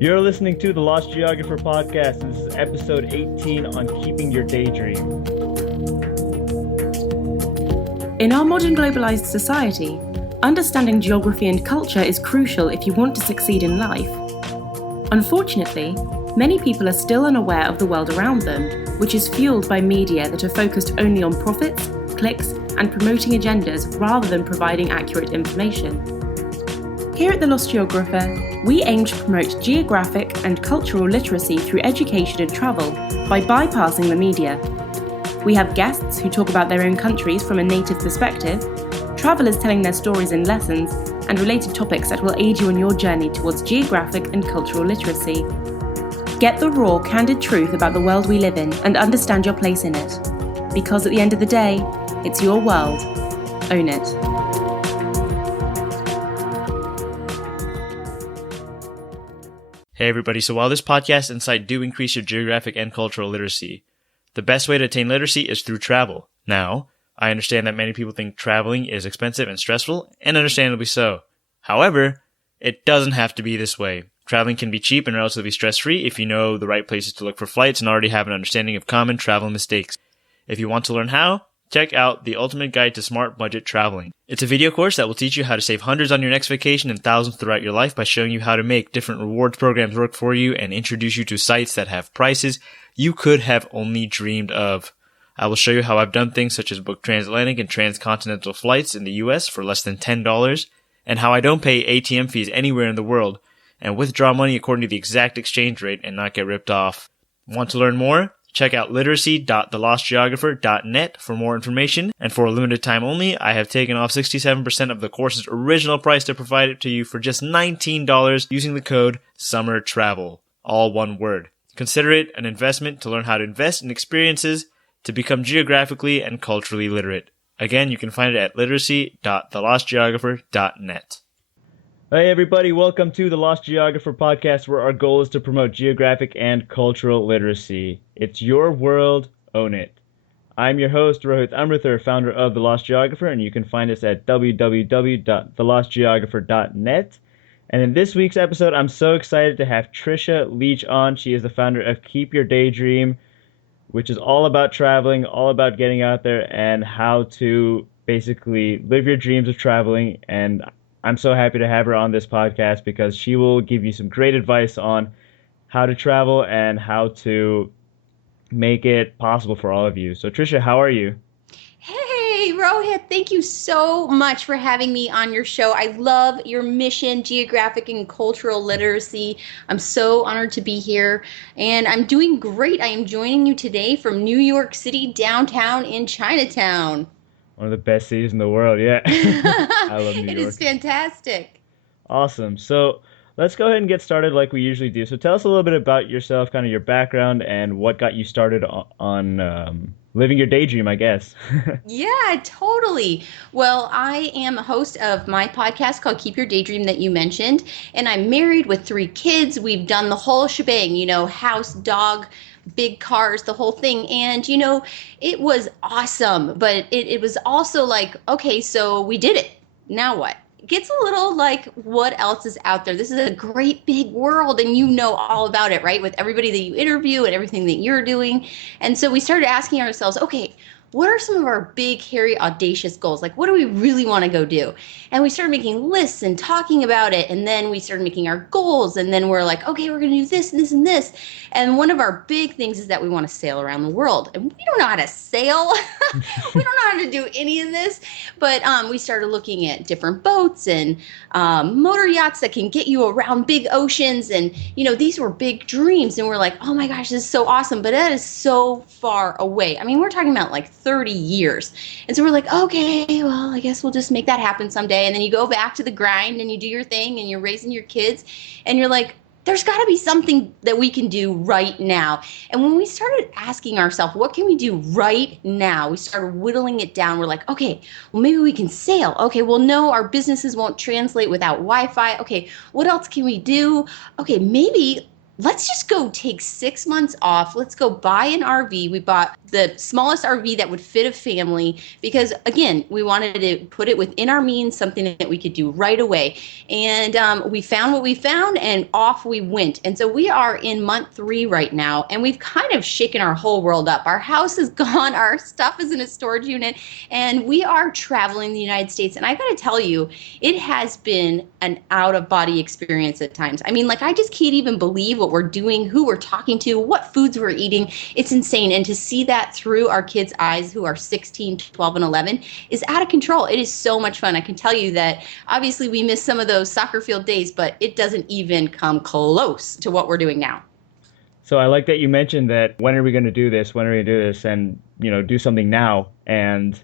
You're listening to the Lost Geographer podcast. This is episode 18 on keeping your daydream. In our modern globalized society, understanding geography and culture is crucial if you want to succeed in life. Unfortunately, many people are still unaware of the world around them, which is fueled by media that are focused only on profits, clicks, and promoting agendas rather than providing accurate information. Here at the Lost Geographer, we aim to promote geographic and cultural literacy through education and travel by bypassing the media. We have guests who talk about their own countries from a native perspective, travellers telling their stories and lessons, and related topics that will aid you on your journey towards geographic and cultural literacy. Get the raw, candid truth about the world we live in and understand your place in it. Because at the end of the day, it's your world. Own it. Hey everybody, so while this podcast and site do increase your geographic and cultural literacy, the best way to attain literacy is through travel. Now, I understand that many people think traveling is expensive and stressful, and understandably so. However, it doesn't have to be this way. Traveling can be cheap and relatively stress-free if you know the right places to look for flights and already have an understanding of common travel mistakes. If you want to learn how, check out The Ultimate Guide to Smart Budget Traveling. It's a video course that will teach you how to save hundreds on your next vacation and thousands throughout your life by showing you how to make different rewards programs work for you and introduce you to sites that have prices you could have only dreamed of. I will show you how I've done things such as book transatlantic and transcontinental flights in the US for less than $10, and how I don't pay ATM fees anywhere in the world and withdraw money according to the exact exchange rate and not get ripped off. Want to learn more? Check out literacy.thelostgeographer.net for more information, and for a limited time only, I have taken off 67% of the course's original price to provide it to you for just $19 using the code SUMMERTRAVEL, all one word. Consider it an investment to learn how to invest in experiences to become geographically and culturally literate. Again, you can find it at literacy.thelostgeographer.net. Hey everybody, welcome to the Lost Geographer podcast, where our goal is to promote geographic and cultural literacy. It's your world, own it. I'm your host, Rohit Amrithar, founder of The Lost Geographer, and you can find us at www.thelostgeographer.net. And in this week's episode, I'm so excited to have Tricia Leach on. She is the founder of Keep Your Daydream, which is all about traveling, all about getting out there and how to basically live your dreams of traveling. And I'm so happy to have her on this podcast because she will give you some great advice on how to travel and how to make it possible for all of you. So Tricia, how are you? Hey, Rohit, thank you so much for having me on your show. I love your mission, geographic and cultural literacy. I'm so honored to be here, and I'm doing great. I am joining you today from New York City, downtown in Chinatown. One of the best cities in the world, yeah. I love New York. It is fantastic. Awesome. So let's go ahead and get started like we usually do. So tell us a little bit about yourself, kind of your background, and what got you started on living your daydream, I guess. Yeah, totally. Well, I am a host of my podcast called Keep Your Daydream that you mentioned, and I'm married with 3 kids. We've done the whole shebang, house, dog, big cars, the whole thing. And, it was awesome, but it was also like, okay, so we did it. Now what? It gets a little like, what else is out there? This is a great big world, and you know all about it, right? With everybody that you interview and everything that you're doing. And so we started asking ourselves, okay, what are some of our big, hairy, audacious goals? Like, what do we really want to go do? And we started making lists and talking about it. And then we started making our goals. And then we're like, okay, we're going to do this and this and this. And one of our big things is that we want to sail around the world. And we don't know how to sail. We don't know how to do any of this. But we started looking at different boats and motor yachts that can get you around big oceans. And, these were big dreams. And we're like, oh my gosh, this is so awesome. But that is so far away. I mean, we're talking about like 30 years. And so we're like, okay, well, I guess we'll just make that happen someday. And then you go back to the grind and you do your thing and you're raising your kids and you're like, there's got to be something that we can do right now. And when we started asking ourselves, what can we do right now? We started whittling it down. We're like, okay, well, maybe we can sail. Okay, well, no, our businesses won't translate without Wi-Fi. Okay, what else can we do? Okay, maybe let's just go take 6 months off. Let's go buy an RV. We bought the smallest RV that would fit a family because, again, we wanted to put it within our means, something that we could do right away. And we found what we found, and off we went. And so we are in month 3 right now, and we've kind of shaken our whole world up. Our house is gone. Our stuff is in a storage unit, and we are traveling the United States. And I got to tell you, it has been an out-of-body experience at times. I mean, like, I just can't even believe what we're doing, who we're talking to, what foods we're eating. It's insane. And to see that through our kids' eyes, who are 16, 12, and 11, is out of control. It is so much fun. I can tell you that obviously we miss some of those soccer field days, but it doesn't even come close to what we're doing now. So I like that you mentioned that when are we going to do this? When are we going to do this? And, do something now. And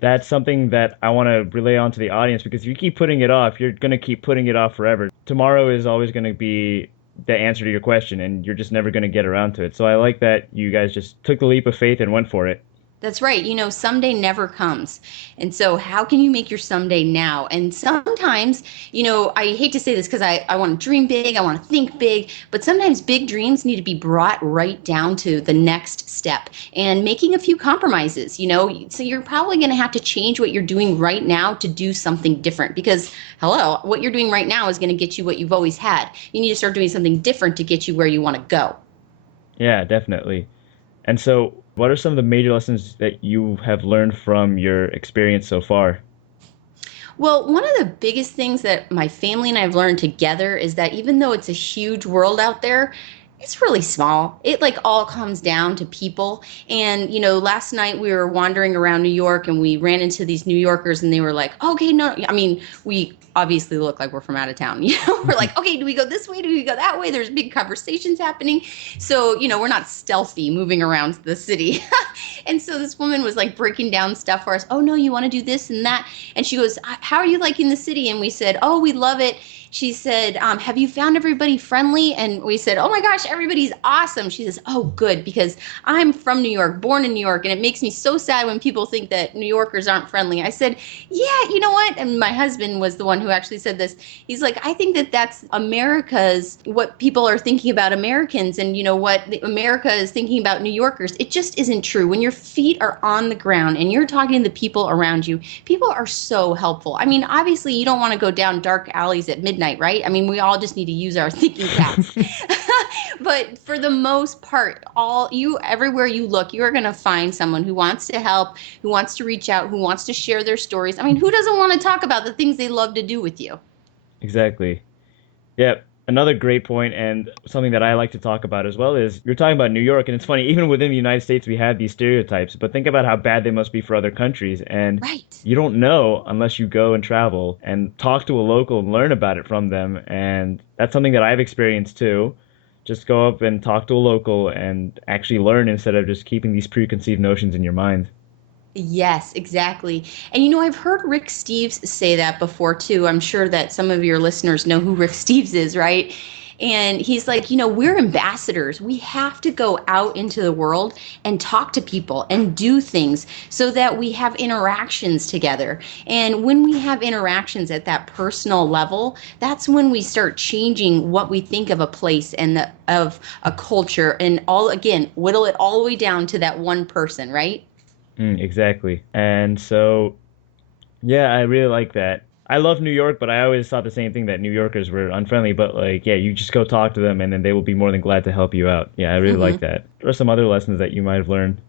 that's something that I want to relay on to the audience, because if you keep putting it off, you're going to keep putting it off forever. Tomorrow is always going to be the answer to your question, and you're just never going to get around to it. So I like that you guys just took the leap of faith and went for it. That's right. Someday never comes. And so how can you make your someday now? And sometimes, I hate to say this because I want to dream big, I want to think big, but sometimes big dreams need to be brought right down to the next step and making a few compromises, So you're probably going to have to change what you're doing right now to do something different because, hello, what you're doing right now is going to get you what you've always had. You need to start doing something different to get you where you want to go. Yeah, definitely. And so what are some of the major lessons that you have learned from your experience so far? Well, one of the biggest things that my family and I have learned together is that even though it's a huge world out there, it's really small. It all comes down to people. And, last night we were wandering around New York and we ran into these New Yorkers and they were like, okay, no, I mean, we obviously look like we're from out of town. We're like, okay, do we go this way? Do we go that way? There's big conversations happening. So, we're not stealthy moving around the city. And so this woman was breaking down stuff for us. Oh, no, you want to do this and that. And she goes, how are you liking the city? And we said, oh, we love it. She said, have you found everybody friendly? And we said, oh my gosh, everybody's awesome. She says, oh, good, because I'm from New York, born in New York, and it makes me so sad when people think that New Yorkers aren't friendly. I said, yeah, you know what? And my husband was the one who actually said this. He's like, I think that that's America's, what people are thinking about Americans and, what America is thinking about New Yorkers. It just isn't true. When your feet are on the ground and you're talking to the people around you, people are so helpful. I mean, obviously, you don't want to go down dark alleys at midnight. Right? I mean, we all just need to use our thinking caps. But for the most part, everywhere you look, you are going to find someone who wants to help, who wants to reach out, who wants to share their stories. I mean, who doesn't want to talk about the things they love to do with you? Exactly. Yeah. Another great point, and something that I like to talk about as well, is you're talking about New York, and it's funny, even within the United States, we have these stereotypes, but think about how bad they must be for other countries. And right. You don't know unless you go and travel and talk to a local and learn about it from them. And that's something that I've experienced too. Just go up and talk to a local and actually learn instead of just keeping these preconceived notions in your mind. Yes, exactly. And I've heard Rick Steves say that before too. I'm sure that some of your listeners know who Rick Steves is, right? And he's like, we're ambassadors. We have to go out into the world and talk to people and do things so that we have interactions together. And when we have interactions at that personal level, that's when we start changing what we think of a place and of a culture, and whittle it all the way down to that one person, right? Exactly. And so, yeah, I really like that. I love New York, but I always thought the same thing, that New Yorkers were unfriendly. But you just go talk to them and then they will be more than glad to help you out. Yeah, I really like that. What are some other lessons that you might have learned?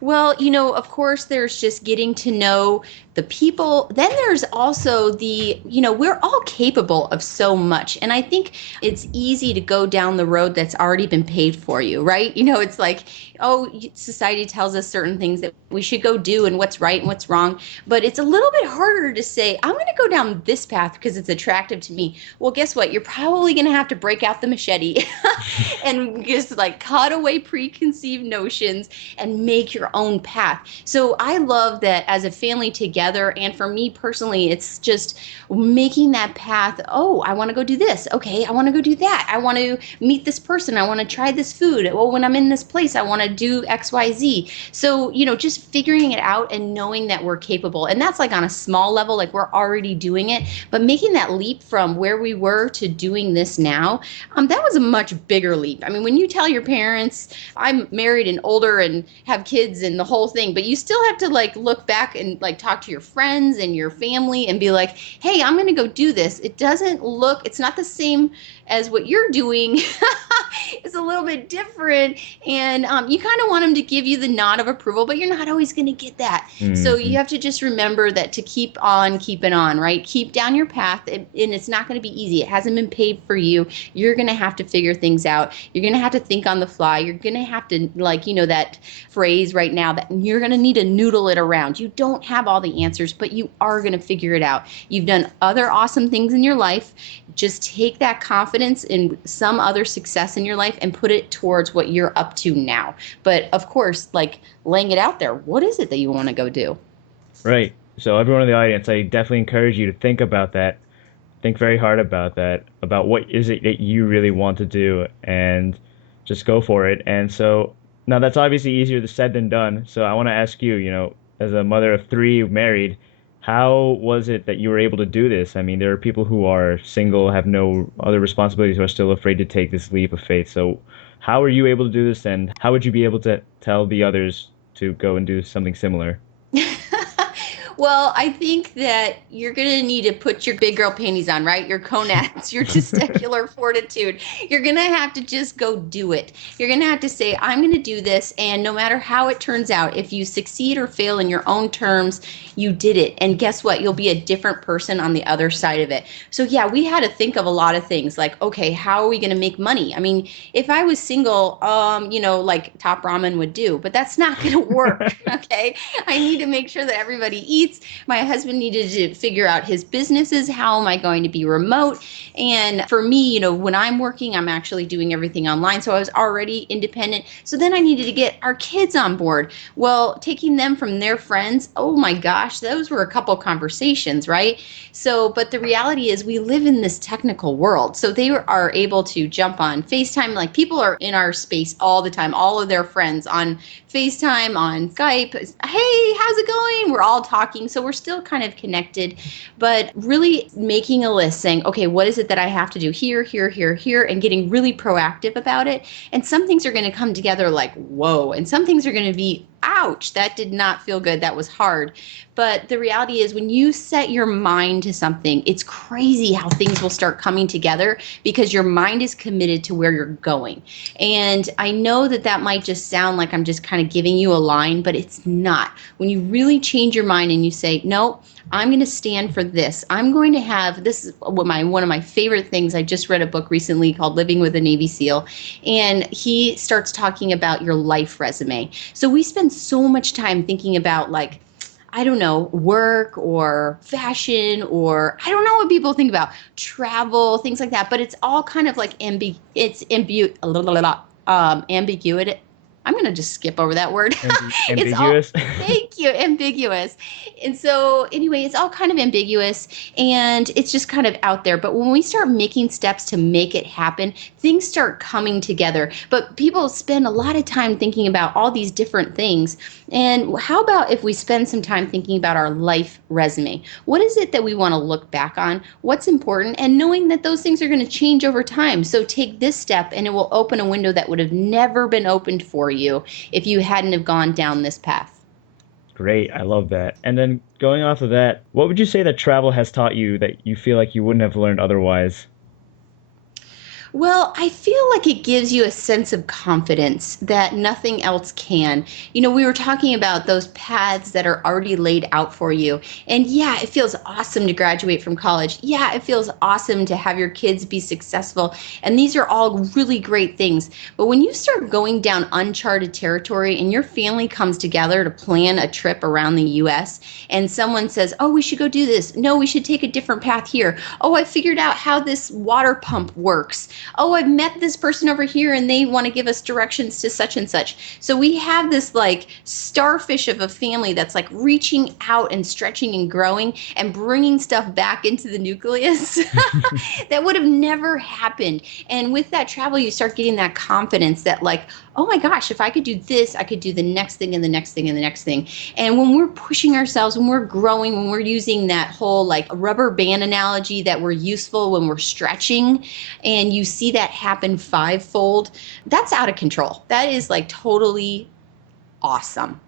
Well, of course, there's just getting to know the people. Then there's also we're all capable of so much. And I think it's easy to go down the road that's already been paved for you, right? It's like, oh, society tells us certain things that we should go do and what's right and what's wrong. But it's a little bit harder to say, I'm going to go down this path because it's attractive to me. Well, guess what? You're probably going to have to break out the machete and just cut away preconceived notions and make your their own path. So I love that as a family together. And for me personally, it's just making that path. Oh, I want to go do this. Okay, I want to go do that. I want to meet this person. I want to try this food. Well, when I'm in this place, I want to do XYZ. So, just figuring it out and knowing that we're capable. And that's like on a small level, like we're already doing it, but making that leap from where we were to doing this now, that was a much bigger leap. I mean, when you tell your parents, I'm married and older and have kids and the whole thing, but you still have to like look back and like talk to your friends and your family and be like, hey, I'm going to go do this. It's not the same as what you're doing. It's a little bit different. And you kind of want them to give you the nod of approval, but you're not always going to get that. Mm-hmm. So you have to just remember that to keep on keeping on, right? Keep down your path. And it's not going to be easy. It hasn't been paved for you. You're going to have to figure things out. You're going to have to think on the fly. You're going to have to, like, that phrase right now that you're going to need to noodle it around. You don't have all the answers, but you are going to figure it out. You've done other awesome things in your life. Just take that confidence in some other success in your life and put it towards what you're up to now. But of course, like laying it out there, what is it that you want to go do? Right. So everyone in the audience, I definitely encourage you to think about that. Think very hard about that, about what is it that you really want to do, and just go for it. And so now that's obviously easier said than done. So I want to ask you, as a mother of 3 married, how was it that you were able to do this? I mean, there are people who are single, have no other responsibilities, who are still afraid to take this leap of faith. So how are you able to do this, and how would you be able to tell the others to go and do something similar? Well, I think that you're going to need to put your big girl panties on, right? Your conads, your testicular fortitude. You're going to have to just go do it. You're going to have to say, I'm going to do this. And no matter how it turns out, if you succeed or fail in your own terms, you did it. And guess what? You'll be a different person on the other side of it. So yeah, we had to think of a lot of things like, okay, how are we going to make money? I mean, if I was single, like Top Ramen would do, but that's not going to work. Okay. I need to make sure that everybody eats. My husband needed to figure out his businesses. How am I going to be remote? And for me, when I'm working, I'm actually doing everything online. So I was already independent. So then I needed to get our kids on board. Well, taking them from their friends, oh my gosh, those were a couple conversations, right? So, but the reality is we live in this technical world. So they are able to jump on FaceTime. Like people are in our space all the time, all of their friends on FaceTime, on Skype. Hey, how's it going? We're all talking. So we're still kind of connected, but really making a list saying, okay, what is it that I have to do here, here, here, here, and getting really proactive about it. And some things are going to come together like, whoa. And some things are going to be, ouch, that did not feel good. That was hard. But the reality is when you set your mind to something, it's crazy how things will start coming together because your mind is committed to where you're going. And I know that that might just sound like I'm just kind of giving you a line, but it's not. When you really change your mind and you say, no, I'm going to stand for this. I'm going to have this is one of my favorite things. I just read a book recently called Living with a Navy SEAL, and he starts talking about your life resume. So we spend so much time thinking about like, I don't know, work or fashion or I don't know what people think about, travel, things like that. But it's all kind of like ambiguous. I'm going to just skip over that word. Ambiguous. Thank you. Ambiguous. And so anyway, it's all kind of ambiguous and it's just kind of out there. But when we start making steps to make it happen, things start coming together. But people spend a lot of time thinking about all these different things. And how about if we spend some time thinking about our life resume? What is it that we want to look back on? What's important? And knowing that those things are going to change over time. So take this step and it will open a window that would have never been opened for you if you hadn't have gone down this path. Great. I love that. And then going off of that, what would you say that travel has taught you that you feel like you wouldn't have learned otherwise? Well, I feel like it gives you a sense of confidence that nothing else can. We were talking about those paths that are already laid out for you. And yeah, it feels awesome to graduate from college. Yeah, it feels awesome to have your kids be successful. And these are all really great things. But when you start going down uncharted territory and your family comes together to plan a trip around the US and someone says, oh, we should go do this. No, we should take a different path here. Oh, I figured out how this water pump works. oh, I've met this person over here and they want to give us directions to such and such. So we have this like starfish of a family that's like reaching out and stretching and growing and bringing stuff back into the nucleus that would have never happened. And with that travel, you start getting that confidence that like, oh my gosh, if I could do this, I could do the next thing and the next thing and the next thing. And when we're pushing ourselves, when we're growing, when we're using that whole like rubber band analogy that we're useful when we're stretching, and you see that happen fivefold, that's out of control. That is like totally awesome.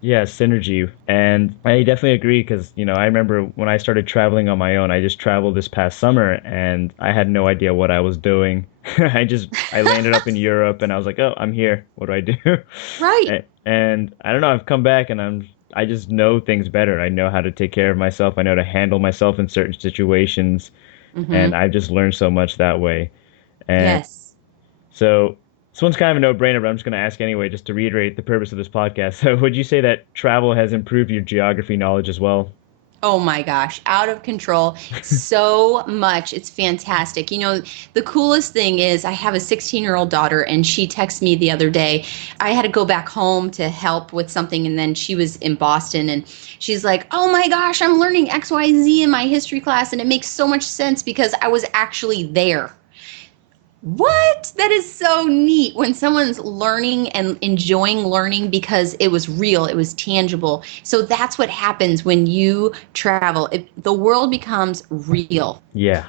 Yeah, synergy. And I definitely agree because, I remember when I started traveling on my own, I just traveled this past summer and I had no idea what I was doing. I landed up in Europe and I was like, oh, I'm here. What do I do? Right. And I don't know, I've come back and I just know things better. I know how to take care of myself. I know to handle myself in certain situations. And I've just learned so much that way. And Yes. so this one's kind of a no-brainer, but I'm just going to ask anyway, just to reiterate the purpose of this podcast. So would you say that travel has improved your geography knowledge as well? Oh my gosh, out of control so much. It's fantastic. The coolest thing is I have a 16-year-old daughter and she texted me the other day. I had to go back home to help with something and then she was in Boston and she's like, "Oh my gosh, I'm learning XYZ in my history class and it makes so much sense because I was actually there." What? That is so neat when someone's learning and enjoying learning because it was real, it was tangible. So that's what happens when you travel. The world becomes real. Yeah,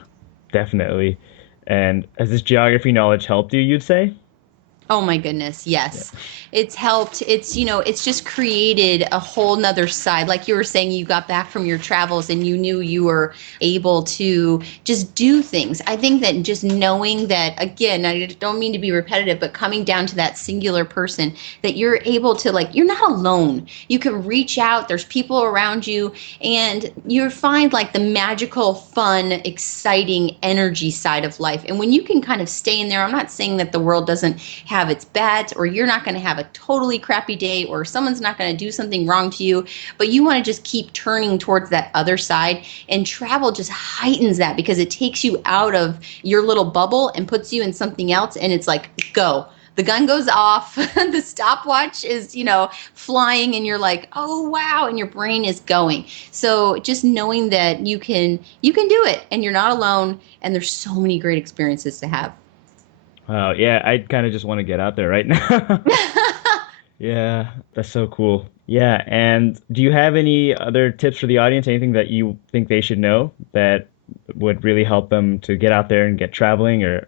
definitely. And has this geography knowledge helped you, you'd say? Oh my goodness, yes. It's helped. It's just created a whole nother side. Like you were saying, you got back from your travels and you knew you were able to just do things. I think that just knowing that, again, I don't mean to be repetitive, but coming down to that singular person, that you're able to, like, you're not alone. You can reach out, there's people around you, and you find like the magical, fun, exciting energy side of life. And when you can kind of stay in there, I'm not saying that the world doesn't have its bad or you're not going to have a totally crappy day or someone's not going to do something wrong to you, but you want to just keep turning towards that other side, and travel just heightens that because it takes you out of your little bubble and puts you in something else, and it's like, go. The gun goes off, the stopwatch is, flying, and you're like, oh wow, and your brain is going. So just knowing that you can do it and you're not alone, and there's so many great experiences to have. Yeah, I kind of just want to get out there right now. Yeah, that's so cool. Yeah, and do you have any other tips for the audience? Anything that you think they should know that would really help them to get out there and get traveling or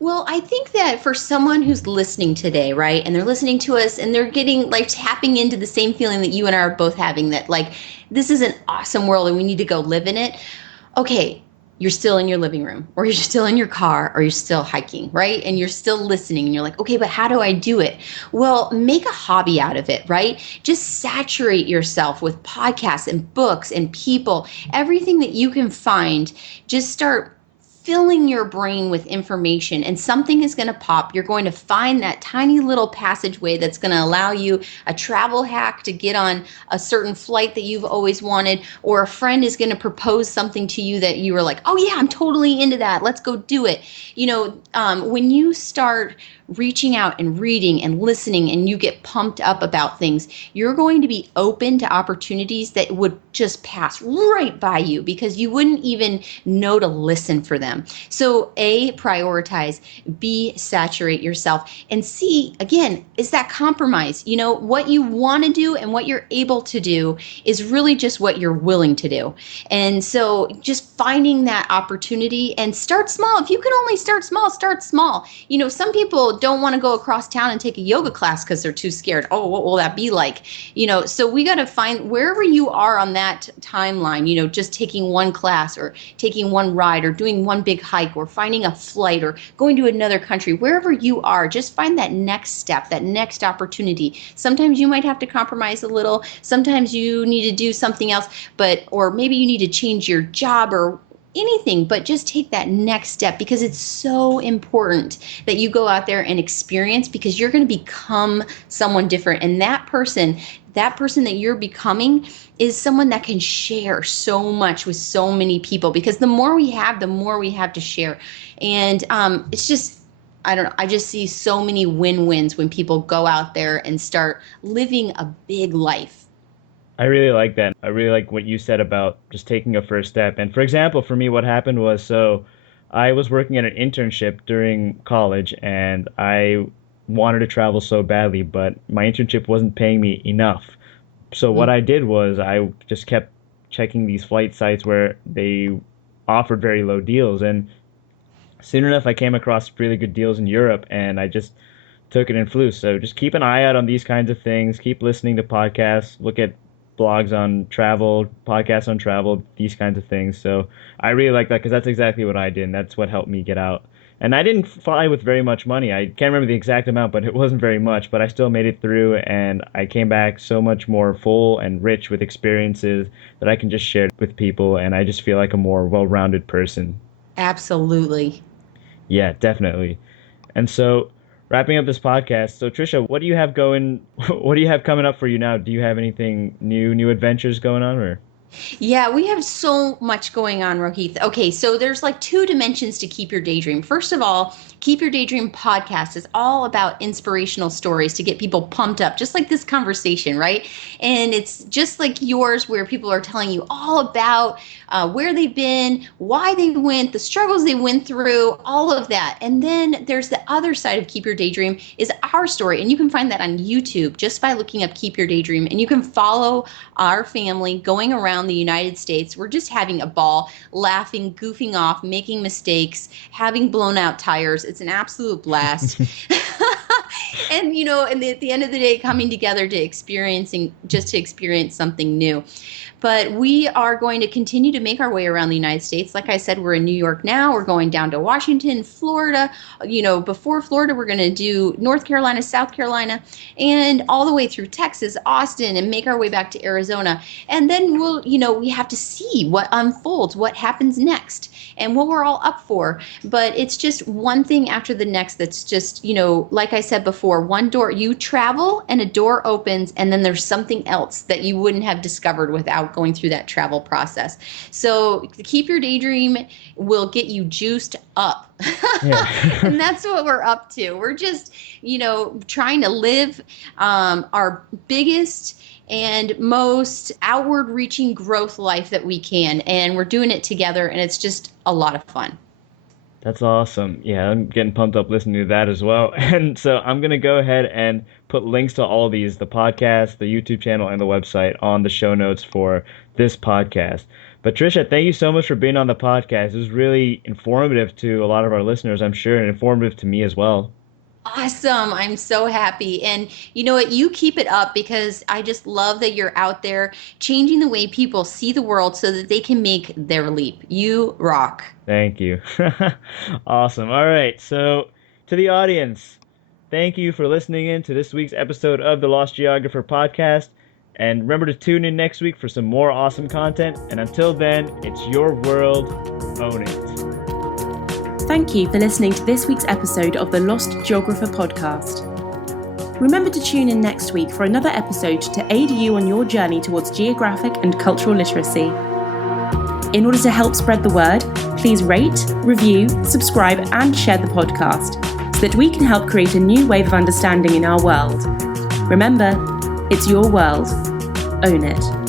Well, I think that for someone who's listening today, right, and they're listening to us and they're getting like tapping into the same feeling that you and I are both having, that like this is an awesome world and we need to go live in it. Okay, you're still in your living room or you're still in your car or you're still hiking, right? And you're still listening and you're like, okay, but how do I do it? Well, make a hobby out of it, right? Just saturate yourself with podcasts and books and people, everything that you can find. Just start filling your brain with information and something is going to pop. You're going to find that tiny little passageway that's going to allow you a travel hack to get on a certain flight that you've always wanted, or a friend is going to propose something to you that you were like, oh yeah, I'm totally into that. Let's go do it. When you start reaching out and reading and listening and you get pumped up about things, you're going to be open to opportunities that would just pass right by you because you wouldn't even know to listen for them. So A, prioritize, B, saturate yourself, and C, again, is that compromise. What you want to do and what you're able to do is really just what you're willing to do. And so just finding that opportunity and start small. If you can only start small, start small. Some people don't want to go across town and take a yoga class because they're too scared. Oh, what will that be like? So we got to find wherever you are on that timeline, just taking one class or taking one ride or doing one big hike or finding a flight or going to another country, wherever you are, just find that next step, that next opportunity. Sometimes you might have to compromise a little. Sometimes you need to do something else, or maybe you need to change your job or anything, but just take that next step, because it's so important that you go out there and experience, because you're going to become someone different. And that person that you're becoming is someone that can share so much with so many people, because the more we have, the more we have to share. And it's just, I don't know, I just see so many win-wins when people go out there and start living a big life. I really like that. I really like what you said about just taking a first step. And for example, for me, what happened was, so I was working at an internship during college and I wanted to travel so badly, but my internship wasn't paying me enough. So what I did was I just kept checking these flight sites where they offered very low deals. And soon enough, I came across really good deals in Europe and I just took it and flew. So just keep an eye out on these kinds of things. Keep listening to podcasts. Look at blogs on travel, podcasts on travel, these kinds of things. So I really like that because that's exactly what I did, and that's what helped me get out. And I didn't fly with very much money. I can't remember the exact amount, but it wasn't very much. But I still made it through, and I came back so much more full and rich with experiences that I can just share with people, and I just feel like a more well-rounded person. Absolutely. Yeah, definitely. And so wrapping up this podcast. So Tricia, what do you have going? What do you have coming up for you now? Do you have anything new adventures going on, or? Yeah, we have so much going on, Rohith. Okay, so there's like two dimensions to Keep Your Daydream. First of all, Keep Your Daydream podcast is all about inspirational stories to get people pumped up, just like this conversation, right? And it's just like yours, where people are telling you all about where they've been, why they went, the struggles they went through, all of that. And then there's the other side of Keep Your Daydream is our story. And you can find that on YouTube just by looking up Keep Your Daydream. And you can follow our family going around the United States. We're just having a ball, laughing, goofing off, making mistakes, having blown out tires. It's an absolute blast. And, you know, and at the end of the day, coming together to experience something new. But we are going to continue to make our way around the United States. Like I said, we're in New York now. We're going down to Washington, Florida. You know, before Florida, we're going to do North Carolina, South Carolina, and all the way through Texas, Austin, and make our way back to Arizona. And then we have to see what unfolds, what happens next, and what we're all up for. But it's just one thing after the next that's just, like I said before, one door, you travel and a door opens, and then there's something else that you wouldn't have discovered without going through that travel process. So Keep Your Daydream will get you juiced up. Yeah. And that's what we're up to. We're just, trying to live our biggest and most outward reaching growth life that we can. And we're doing it together, and it's just a lot of fun. That's awesome. Yeah, I'm getting pumped up listening to that as well. And so I'm going to go ahead and put links to all of these, the podcast, the YouTube channel, and the website on the show notes for this podcast. But Tricia, thank you so much for being on the podcast. It was really informative to a lot of our listeners, I'm sure, and informative to me as well. Awesome. I'm so happy. And you know what? You keep it up, because I just love that you're out there changing the way people see the world so that they can make their leap. You rock. Thank you. Awesome. All right. So to the audience, thank you for listening in to this week's episode of the Lost Geographer podcast. And remember to tune in next week for some more awesome content. And until then, it's your world. Own it. Thank you for listening to this week's episode of the Lost Geographer podcast. Remember to tune in next week for another episode to aid you on your journey towards geographic and cultural literacy. In order to help spread the word, please rate, review, subscribe, and share the podcast so that we can help create a new wave of understanding in our world. Remember, it's your world. Own it.